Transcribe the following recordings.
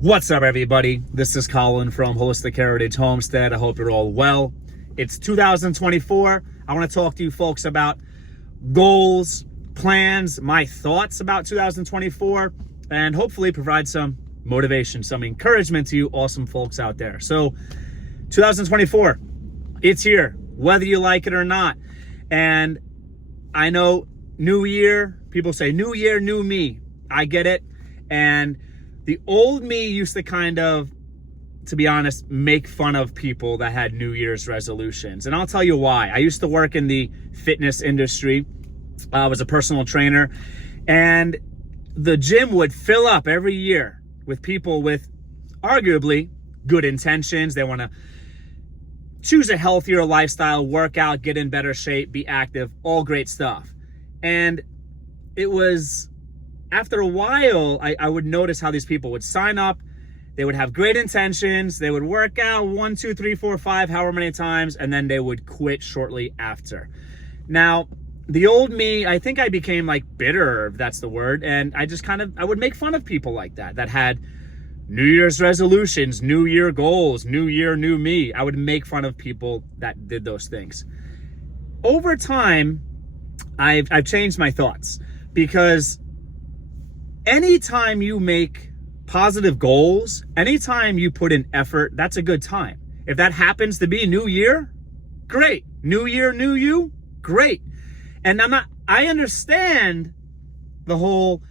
What's up, everybody? This is Colin from Holistic Heritage Homestead. I hope you're all well. It's 2024. I want to talk to you folks about goals, plans, my thoughts about 2024, and hopefully provide some motivation, some encouragement to you awesome folks out there. So 2024, it's here, whether you like it or not. And I know new year, people say new year, new me. I get it. And the old me used to kind of, to be honest, make fun of people that had New Year's resolutions. And I'll tell you why. I used to work in the fitness industry. I was a personal trainer. And the gym would fill up every year with people with arguably good intentions. They want to choose a healthier lifestyle, work out, get in better shape, be active, all great stuff. And it was... after a while, I would notice how these people would sign up. They would have great intentions. They would work out 1, 2, 3, 4, 5, however many times, and then they would quit shortly after. Now, the old me, I think I became like bitter, if that's the word. And I just I would make fun of people like that had New Year's resolutions, New Year goals, New Year, new me. I would make fun of people that did those things. Over time, I've changed my thoughts, because anytime you make positive goals, anytime you put in effort, that's a good time. If that happens to be New Year, great. New Year, new you, great. And I understand the whole,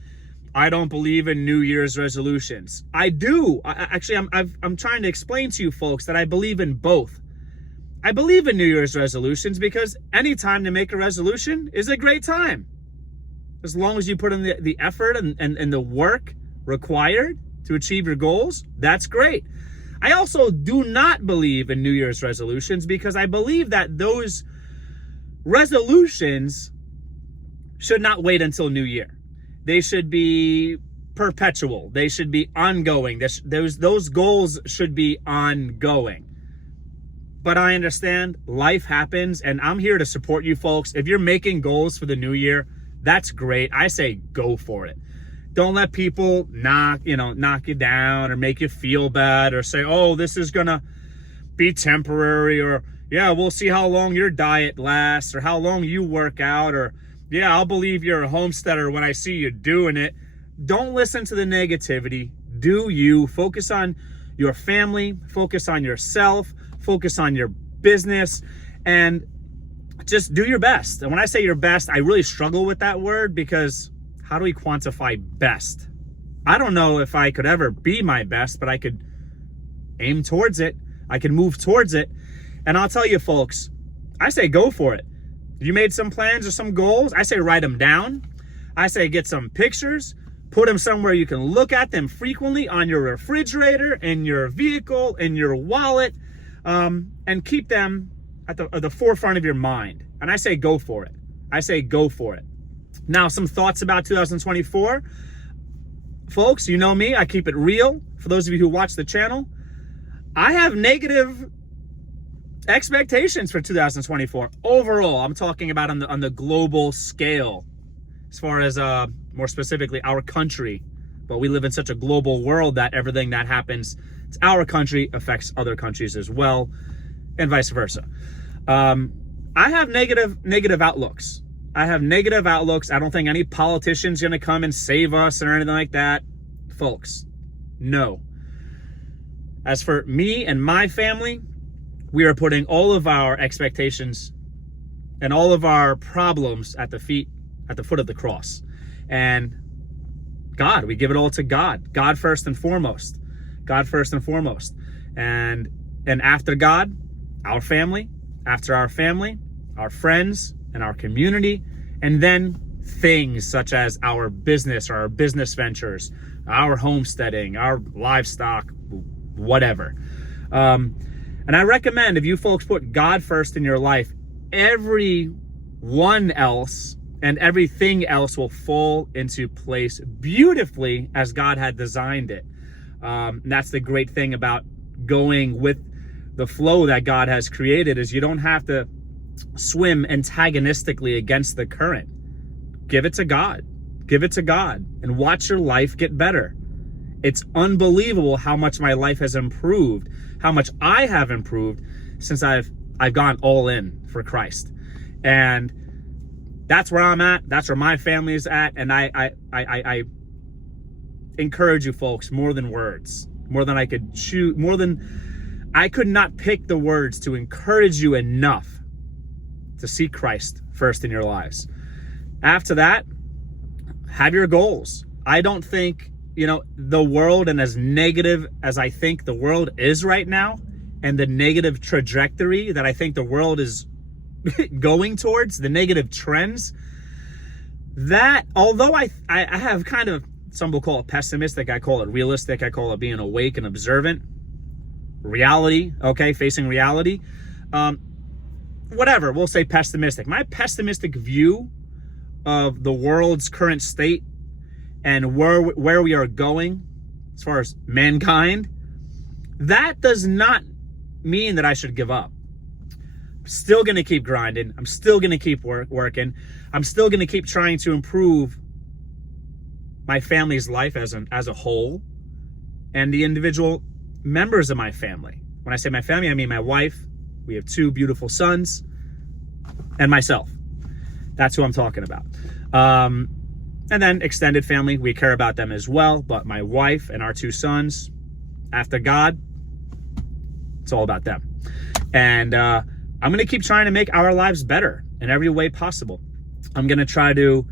I don't believe in New Year's resolutions. I do. I'm trying to explain to you folks that I believe in both. I believe in New Year's resolutions because any time to make a resolution is a great time. As long as you put in the effort and the work required to achieve your goals, that's great. I also do not believe in New Year's resolutions because I believe that those resolutions should not wait until New Year. They should be perpetual. They should be ongoing. Those goals should be ongoing. But I understand life happens, and I'm here to support you folks. If you're making goals for the new year, that's great. I say go for it. Don't let people knock you down or make you feel bad or say, oh, this is gonna be temporary, or yeah, we'll see how long your diet lasts or how long you work out, or yeah, I'll believe you're a homesteader when I see you doing it. Don't listen to the negativity. Do you. Focus on your family, focus on yourself, focus on your business, and just do your best. And when I say your best, I really struggle with that word, because how do we quantify best? I don't know if I could ever be my best, but I could aim towards it. I can move towards it. And I'll tell you folks, I say go for it. You made some plans or some goals, I say write them down. I say get some pictures, put them somewhere you can look at them frequently, on your refrigerator, in your vehicle, in your wallet, and keep them at the forefront of your mind. And I say go for it. I say go for it. Now, some thoughts about 2024. Folks, you know me, I keep it real. For those of you who watch the channel, I have negative expectations for 2024. Overall, I'm talking about on the global scale, as far as more specifically our country. But we live in such a global world that everything that happens to our country affects other countries as well, and vice versa. I have negative outlooks. I have negative outlooks. I don't think any politician's going to come and save us or anything like that. Folks, no. As for me and my family, we are putting all of our expectations and all of our problems at the foot of the cross. And God, we give it all to God. God first and foremost. God first and foremost. And after God, our family. After our family, our friends and our community, and then things such as our business or our business ventures, our homesteading, our livestock, whatever. And I recommend, if you folks put God first in your life, everyone else and everything else will fall into place beautifully as God had designed it. And that's the great thing about going with the flow that God has created, is you don't have to swim antagonistically against the current. Give it to God. Give it to God and watch your life get better. It's unbelievable how much my life has improved, how much I have improved since I've gone all in for Christ. And that's where I'm at. That's where my family is at. And I encourage you folks more than words, more than I could choose, I could not pick the words to encourage you enough to seek Christ first in your lives. After that, have your goals. I don't think, the world, and as negative as I think the world is right now, and the negative trajectory that I think the world is going towards, the negative trends, that although I have kind of, some will call it pessimistic, I call it realistic, I call it being awake and observant, reality, okay, facing reality, whatever, we'll say pessimistic. My pessimistic view of the world's current state and where we are going as far as mankind, that does not mean that I should give up. I'm still going to keep grinding. I'm still going to keep working. I'm still going to keep trying to improve my family's life as a whole and the individual members of my family. When I say my family, I mean my wife. We have 2 beautiful sons and myself. That's who I'm talking about. And then extended family, we care about them as well. But my wife and our 2 sons, after God, it's all about them. And I'm going to keep trying to make our lives better in every way possible. I'm going to try to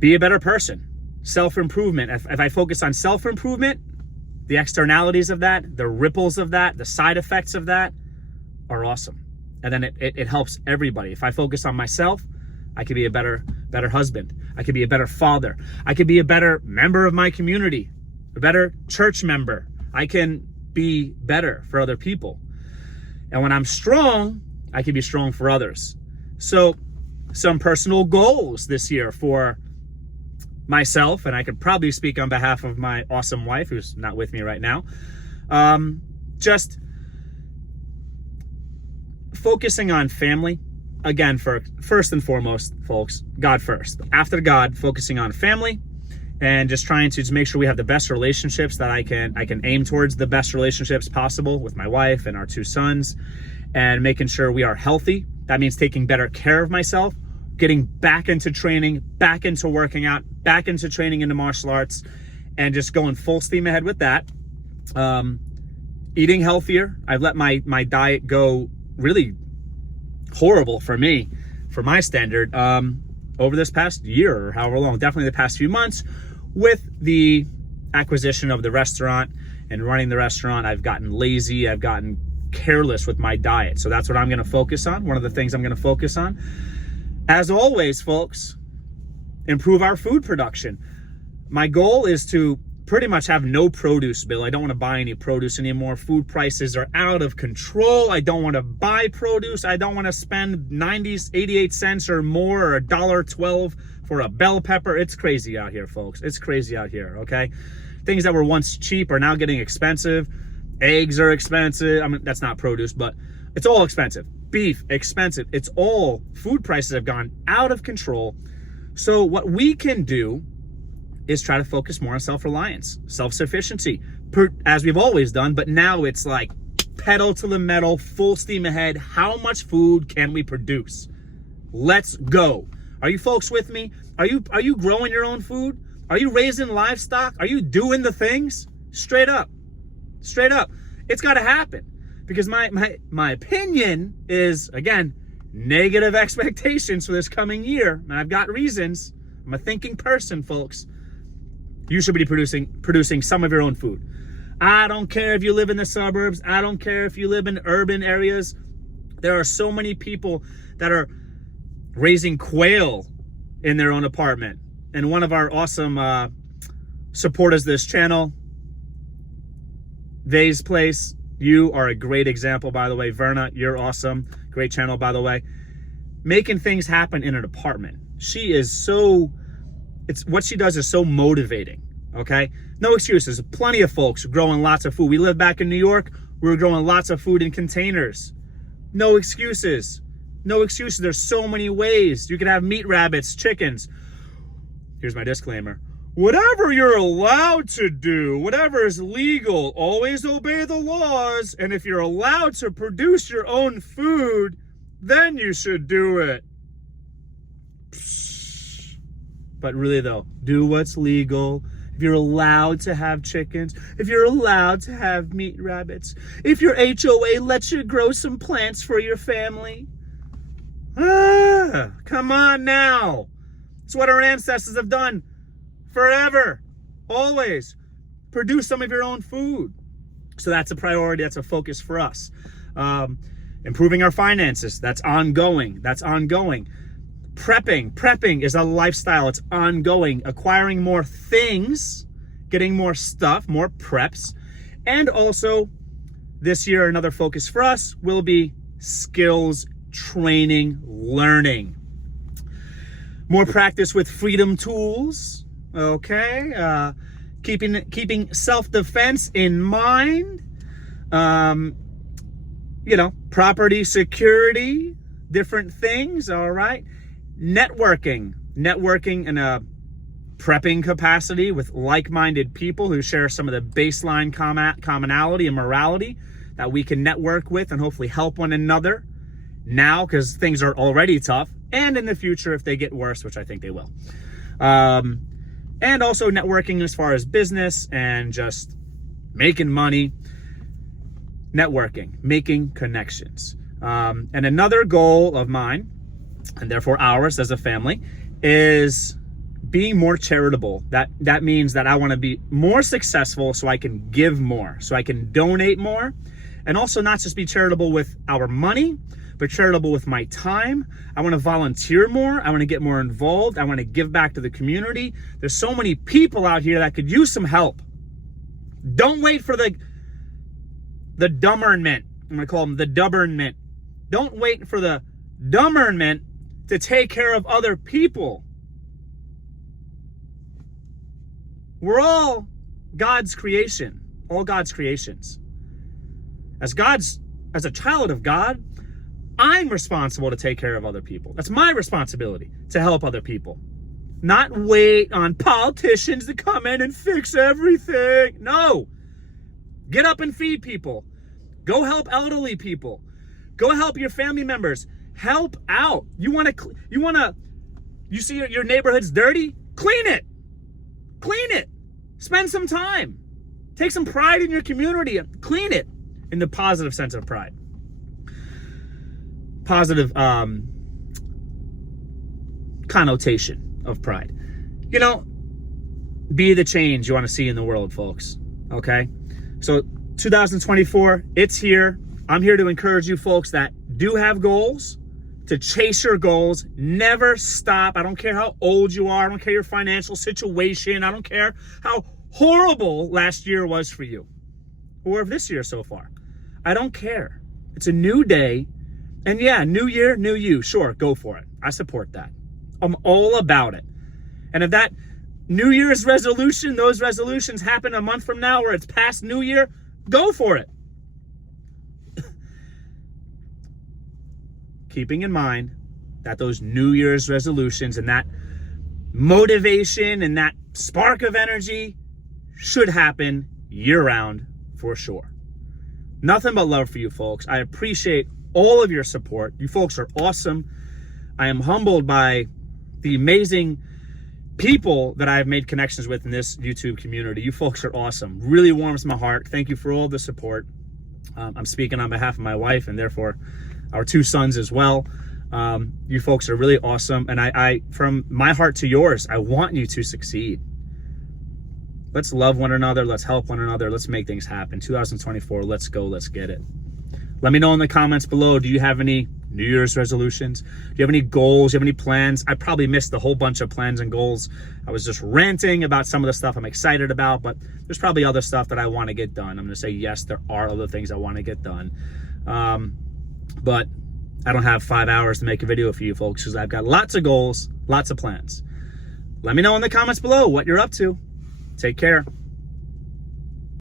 be a better person. Self-improvement. If I focus on self-improvement, the externalities of that, the ripples of that, the side effects of that are awesome. And then it helps everybody. If I focus on myself, I could be a better husband. I could be a better father. I could be a better member of my community, a better church member. I can be better for other people. And when I'm strong, I can be strong for others. So some personal goals this year for myself, and I could probably speak on behalf of my awesome wife, who's not with me right now, just focusing on family. Again, first and foremost, folks, God first. After God, focusing on family and just trying to make sure we have the best relationships that I can aim towards the best relationships possible with my wife and our 2 sons, and making sure we are healthy. That means taking better care of myself, getting back into training, back into working out, back into training into martial arts, and just going full steam ahead with that. Eating healthier. I've let my diet go really horrible for me, for my standard, over this past year or however long, definitely the past few months. With the acquisition of the restaurant and running the restaurant, I've gotten lazy, I've gotten careless with my diet. So that's what I'm going to focus on. One of the things I'm going to focus on. As always, folks, improve our food production. My goal is to pretty much have no produce bill. I don't want to buy any produce anymore. Food prices are out of control. I don't want to buy produce. I don't want to spend 88 cents or more, or $1.12 for a bell pepper. It's crazy out here, folks. It's crazy out here, okay? Things that were once cheap are now getting expensive. Eggs are expensive. I mean, that's not produce, but it's all expensive. Beef, expensive. It's all, food prices have gone out of control. So what we can do is try to focus more on self-reliance, self-sufficiency, as we've always done, but now it's like pedal to the metal, full steam ahead. How much food can we produce? Let's go. Are you folks with me? Are you growing your own food? Are you raising livestock? Are you doing the things? Straight up. It's got to happen, because my opinion is, again, negative expectations for this coming year, and I've got reasons. I'm a thinking person, folks. You should be producing some of your own food. I don't care if you live in the suburbs. I don't care if you live in urban areas. There are so many people that are raising quail in their own apartment. And one of our awesome supporters of this channel, Vay's Place, you are a great example, by the way. Verna, you're awesome. Great channel, by the way. Making things happen in an apartment. She is so... what she does is so motivating, okay? No excuses. Plenty of folks growing lots of food. We live back in New York. We were growing lots of food in containers. No excuses. No excuses. There's so many ways. You can have meat rabbits, chickens. Here's my disclaimer. whatever you're allowed to do, whatever is legal, always obey the laws. And if you're allowed to produce your own food, then you should do it. But really though, do what's legal. If you're allowed to have chickens, if you're allowed to have meat rabbits, if your HOA lets you grow some plants for your family. Come on now. It's what our ancestors have done forever, always. Produce some of your own food. So that's a priority, that's a focus for us. Improving our finances, that's ongoing. Prepping is a lifestyle, it's ongoing. Acquiring more things, getting more stuff, more preps. And also, this year, another focus for us will be skills training, learning. More practice with freedom tools, okay? Keeping self-defense in mind. Property security, different things, all right? Networking in a prepping capacity with like-minded people who share some of the baseline commonality and morality that we can network with and hopefully help one another now, because things are already tough, and in the future if they get worse, which I think they will. And also networking as far as business and just making money. Networking, making connections. And another goal of mine, and therefore ours as a family, is being more charitable. That means that I want to be more successful so I can give more, so I can donate more, and also not just be charitable with our money, but charitable with my time. I want to volunteer more. I want to get more involved. I want to give back to the community. There's so many people out here that could use some help. Don't wait for the dumberment. I'm going to call them the dumberment. Don't wait for the dumberment to take care of other people. We're all God's creation, all God's creations. As a child of God, I'm responsible to take care of other people. That's my responsibility, to help other people. Not wait on politicians to come in and fix everything. No. Get up and feed people. Go help elderly people. Go help your family members. Help out. You see your neighborhood's dirty? Clean it. Clean it. Spend some time. Take some pride in your community and clean it, in the positive sense of pride. Positive connotation of pride. Be the change you want to see in the world, folks. Okay? So 2024, it's here. I'm here to encourage you folks that do have goals, to chase your goals. Never stop. I don't care how old you are. I don't care your financial situation. I don't care how horrible last year was for you, or this year so far. I don't care. It's a new day. And yeah, new year, new you. Sure, go for it. I support that. I'm all about it. And if that New Year's resolution, those resolutions happen a month from now where it's past New Year, go for it. Keeping in mind that those New Year's resolutions and that motivation and that spark of energy should happen year-round for sure. Nothing but love for you folks. I appreciate all of your support. You folks are awesome. I am humbled by the amazing people that I've made connections with in this YouTube community. You folks are awesome. Really warms my heart. Thank you for all the support. I'm speaking on behalf of my wife and therefore our two sons as well. You folks are really awesome. And I, from my heart to yours, I want you to succeed. Let's love one another. Let's help one another. Let's make things happen. 2024, let's go. Let's get it. Let me know in the comments below. Do you have any New Year's resolutions? Do you have any goals? Do you have any plans? I probably missed a whole bunch of plans and goals. I was just ranting about some of the stuff I'm excited about, but there's probably other stuff that I want to get done. I'm going to say, yes, there are other things I want to get done. But I don't have 5 hours to make a video for you folks because I've got lots of goals, lots of plans. Let me know in the comments below what you're up to. Take care.